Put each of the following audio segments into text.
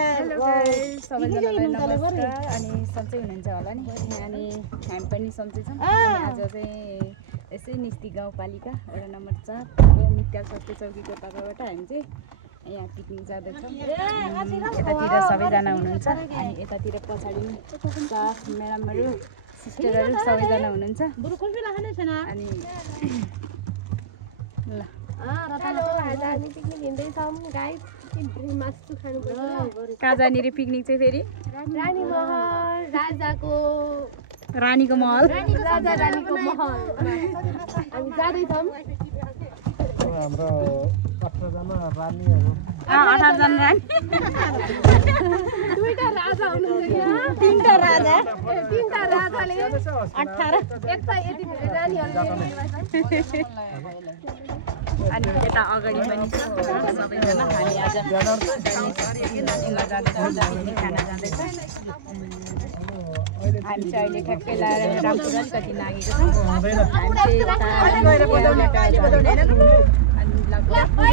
Hello guys, सबैजनालाई नमस्कार। अनि सन्चै हुनुहुन्छ होला नि। अनि हामी पनि सन्चै छौँ। आज चाहिँ यसै निस्ती गाउँपालिका वडा नम्बर 4 नित्याल सत्य चौकीको तर्फबाट हामी चाहिँ यहाँ पिकनिक जाँदैछौँ। यतातिर सबैजना हुनुहुन्छ अनि यतातिर पछाडि म्याडमहरू सिस्टरहरू सबैजना हुनुहुन्छ। अनि ल कहाँ जाने रे पिकनिक चाहिँ फेरि? रानीको महल हाम्रो 18 जना रानीहरु 18 जना रानी दुईटा राजा हुनुहुन्छ यहाँ तीनटा राजाले 18 एक त यति रानीहरुले अनि यता अगाडि पनि छ सबैजना। हामी आज खाना जाँदैछ। हामी चाहिँ अहिले ठ्याक्कै लाएर रामपुरा कति नागेको छौँ। हामी चाहिँ अनि लगभग 2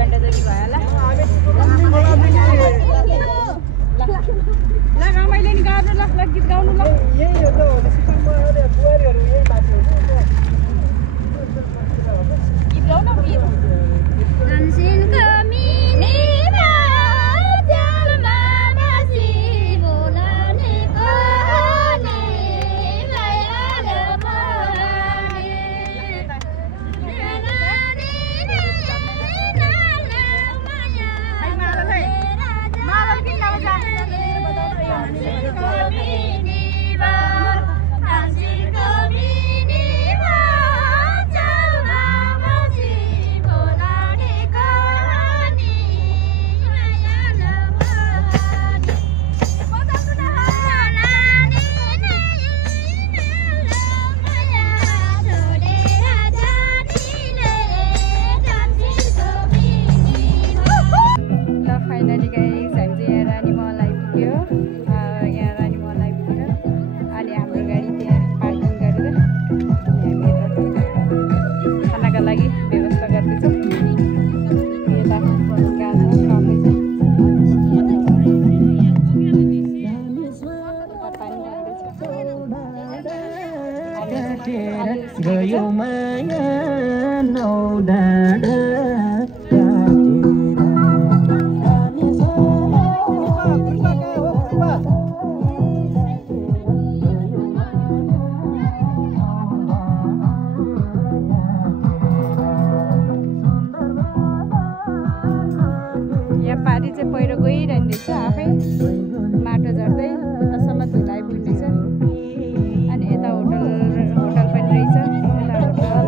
घन्टा जति भयो होला। ल रमाइलो नि गाउनु ल, गीत गाउनु ल। यही हो त सिक्किममा अहिले बुहारीहरु यही माथि हुन्छ। गीत गाउन गीत दानसिनको मिनीमा जलमा बसी बोलाने कोने मायाले माने नानी नाना माया माला किन नबजा दानसिनको मिनीमा दानसिनको मिनीमा जलमा बसी बोलाने कोने मायाले माने बताउनु न नानी माया छोडेर जानिले दानसिनको मिनीमा। ल फाइनली गाइस हामी चाहिँ यहाँ रानी महल आइपुग्यो। यहाँ रानी महल आइपुग्यो। अनि हाम्रो गाडी त्यहाँ पार्किङ गरेर हामी यता खानाका लागि व्यवस्था गर्दैछौँ। यता गाजा खाँदैछ। गयो माया नौ डाँडा यहाँ पारी चाहिँ पहिरो गइरहने रहेछ आफै माटो झर्दै उतासम्म धुला आइपुग्दैछ। अनि यता होटल पनि रहेछ। यता होटल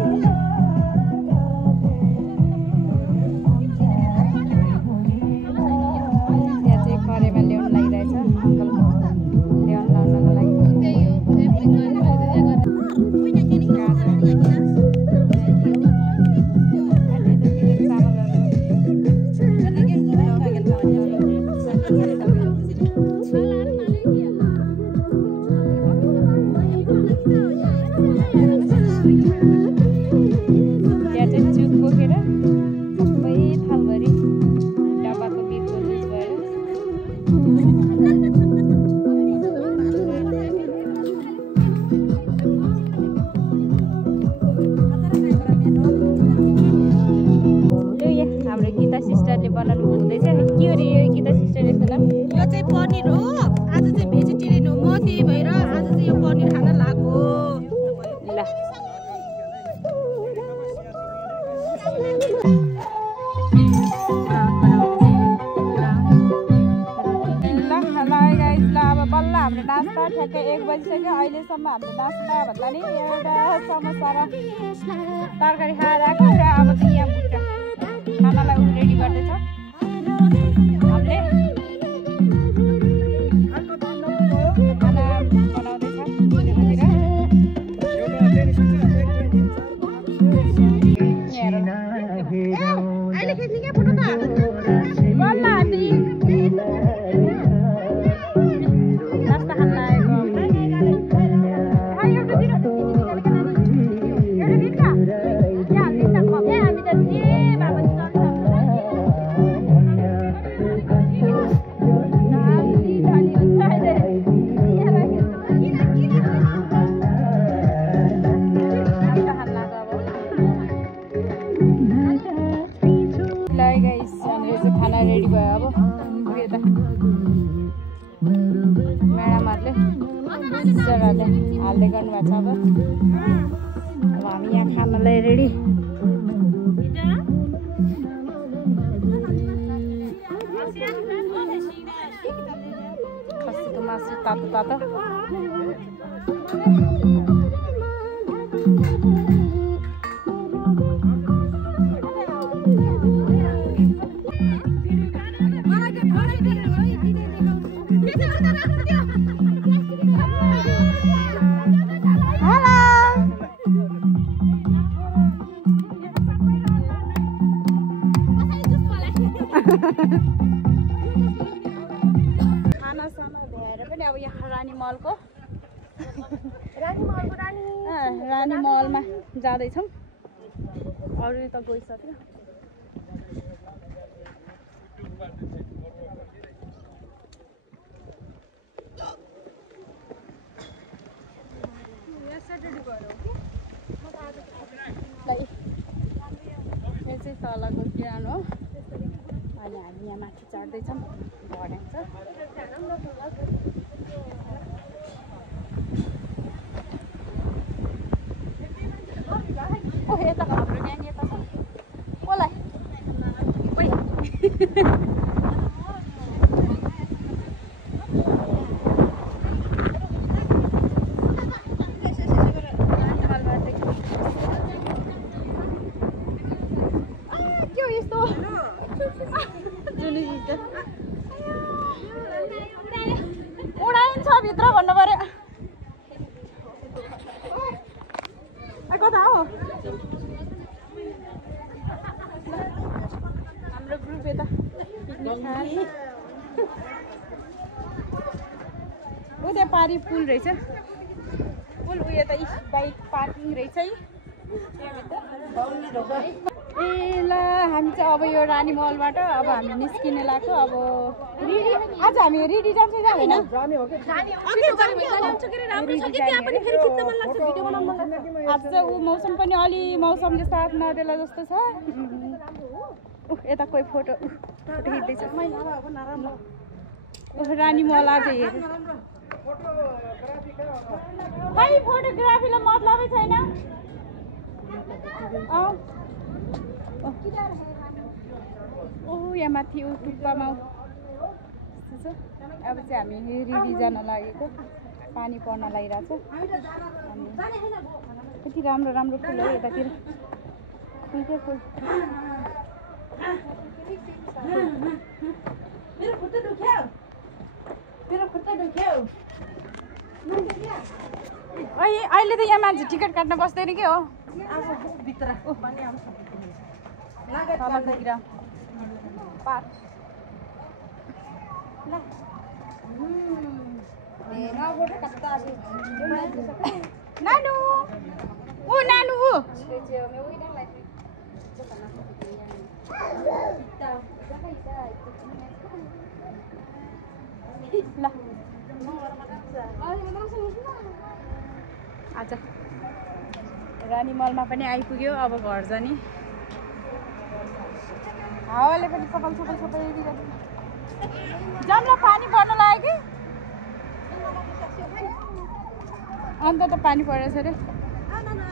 यहाँ चाहिँ करेमा ल्याउनु लागिरहेछ अङ्कलको ल्याउनु लाउनको लागि। यहाँ चाहिँ चुक बोकेर सबै थालभरि डब्बाको बिर्को जुस भयो। हाम्रो गीता सिस्टरले बनाउनु हुँदैछ। के हो रे यो गीता सिस्टर यस्तो नाम? यो चाहिँ पनिर हो। आज चाहिँ भेजिटेरियन हो म, त्यही भएर आज चाहिँ यो पनिर खान लाग्यो। ल ल अब बल्ल हाम्रो नास्ता ठ्याक्कै 1 बजिसक्यो। अहिलेसम्म हाम्रो नास्ता भन्दा नि एउटा समोसा र तरकारी खाएर आएको र अब चाहिँ यहाँ बुट्टा खानालाई रेडी गर्दैछ हामीले। खाना बनाउँदैछ अहिले खिच्ने क्या फोटो त? बल्ल हामी नास्ता खान लागेको। एउटा दिनु एउटा दिन्छ। यहाँ हामी त जे भए पनि चल्छ। यता म्याडमहरूले सिस्टरहरूले हाल्दै गर्नुभएको छ। अब हामी यहाँ खानालाई रेडी। खसीको मासु तातो तातो। खानासाना भ्याएर पनि अब यहाँ रानी मलको रानी मलमा जाँदैछौँ। अरू त गइसक्यो। यो चाहिँ तलको किरान हो अनि हामी यहाँ माथि चढ्दैछौँ। भर्यान्छ ओ यता हाम्रो ग्याङ यता छ। कसलाई उडाइन्छ भित्र भन्नु पर्यो। कता हो हाम्रो ग्रुप यता ऊ त्यहाँ पारी पुल रहेछ। पुल उयो त बाइक पार्किङ रहेछ है। ए ल हामी चाहिँ अब यो रानी मलबाट अब हामी निस्किने लाग्यो। अब रिडी आज हामी रिडी जान्छ होइन? आज चाहिँ ऊ मौसम पनि अलि मौसमले साथ नदेला जस्तो छ। यता कोही फोटो खिच्दैछ। रानी मल आज हेर खै फोटोग्राफीलाई मतलबै छैन। यहाँ माथि ऊ टुप्पामा अब चाहिँ हामी रिडी जान लागेको। पानी पर्न लागिरहेको छ। कति राम्रो राम्रो फुल हो यतातिर। फुलकै फुल। अहिले त यहाँ मान्छे टिकट काट्न बस्दैन के हो? नानु ऊ नानु ऊ ल आज रानी मलमा पनि आइपुग्यो। अब घर जाने हावाले पनि सफल सफल सबै जम्ला पानी पर्न लाग्यो कि अन्त त पानी परेछ अरे।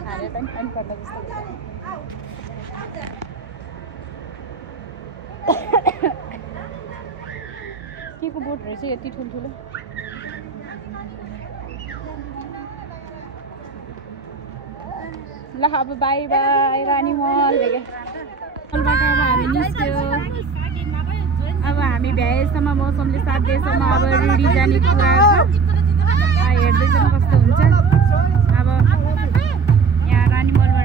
हाले पनि पानी पर्ला जस्तो के को बोट रहेछ यति ठुल्ठुलो। ल अब बाई बाई रानी मल देख्यो। मलबाट अब हामी निस्क्यो। अब हामी भ्याएसम्म मौसमले साथ दिएसम्म अब रिडी जाने कुरा छ। हेर्दैछौँ कस्तो हुन्छ। अब यहाँ रानी मलमा